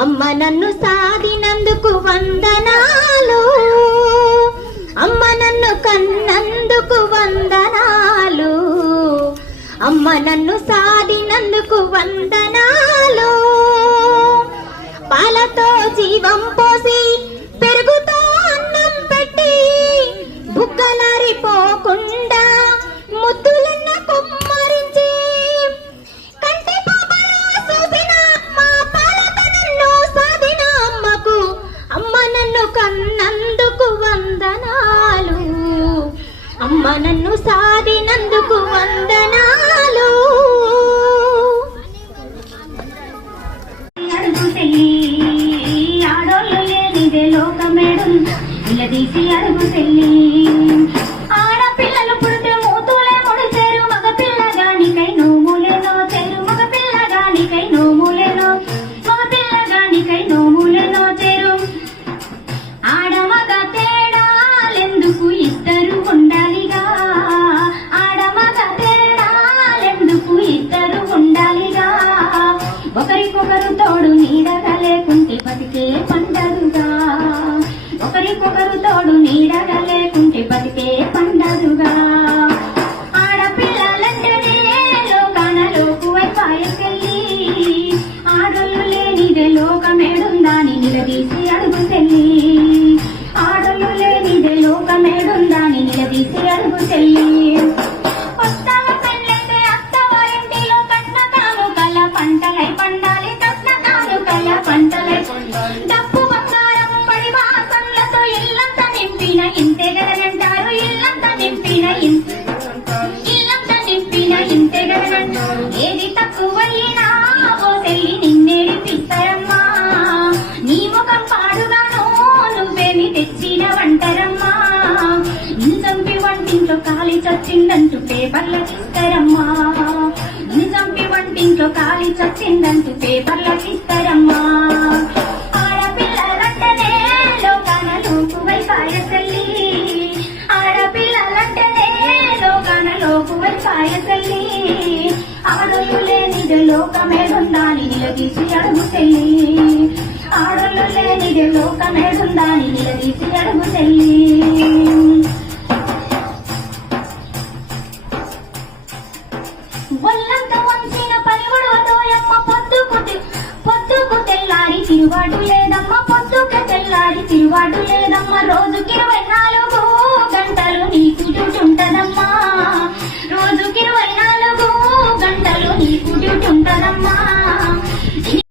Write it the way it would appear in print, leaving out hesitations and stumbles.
అమ్మ నన్ను సాదినందుకు వందనాలు, అమ్మ నన్ను కన్నందుకు వందనాలు, అమ్మ నన్ను సాదినందుకు వందనాలు. పాలతో జీవం పోసి పెరుగుతో అన్నం పెట్టి బుగ్గలారిపోకుండా ముద్దులన్న కుమ్మరించి కంటి పాపలో చూసిన అమ్మ పాలతో నన్ను సాదిన అమ్మకు అమ్మ నన్ను కన్నందుకు వందనాలు, అమ్మ నన్ను సాదినందుకు వందనాలు. ఆడోళ్ళు లేనిదే లోకమేడు నిలదీసి అడుగు తెల్లి. ఆడపిల్లలు పుడితే మూతులే ముడిచేరు, మగ పిల్లగానికై నోములేనో చేరు, మగ పిల్లగానికై నోములేనో, మగ పిల్లగానికై నోములేనో చేరు. ఆడమగ తేడాలెందుకు ఇద్దరు ఉండాలిగా, ఆడమగ తేడాలెందుకు ఇద్దరు ఉండాలిగా. ఒకరికొకరు తోడు నీడగా లేకుంటే బతికే పండదుగా, ఒకరికొకరు తోడు నీడగా లేకుంటే బతికే పండదుగా. ఆడపిల్లలంటేనే లోకాన లోకువైపాయకెళ్ళి, ఆడోళ్ళు లేనిదే లోకమేడుందాని నిలదీసి అడుగు తెల్లి, ఆడోళ్ళు లేనిదే లోకమేడుందాని నిలదీసి అడుగు తెల్లి. కొత్తవ పెళ్ళైతే అత్తవారింటిలో కట్న కానుకల పంటలై పండాలి, కట్న కానుకల పంటలై డబ్బు బంగారం పడి వాసనలతో ఇల్లంతా నింపిన ఇంతే గదనంటారు, ఇల్లంతా నింపిన ఇల్లంతా నింపిన ఇంతే గదనంటారు. ఏది తక్కువైనా ఓ తెల్లి నిన్నేడిపిస్తారమ్మా, నీ ముఖం పాడుగాను నువ్వేమి తెచ్చిన వంటరమ్మా. నిజంపి వంటింట్లో కాలి చచ్చిందంటూ పేపర్లకిస్తారమ్మా, నిజంపి వంటింట్లో కాలి చచ్చిందంటూ పేపర్లకిస్తారమ్మా. ఆడపిల్లలంటేనే లోకాన లోకువైపాయ తల్లి, ఆడపిల్లలంటేనే లోకాన లోకువైపాయ తల్లి. ఆడోళ్ళు లేనిదే లోకమేడుందాని నిలదీసి అడుగు తెల్లి, ఆడోళ్ళు లేనిదే లోకమేడుందాని నిలదీసి అడుగు తెల్లి. ఒళ్ళంత వంచిన పనివడోయమ్మ పొద్దుకు తెల్లారి తిరువాడు లేదమ్మ, పొద్దుకు తెల్లారి తిరువాడు లేదమ్మ. రోజుకి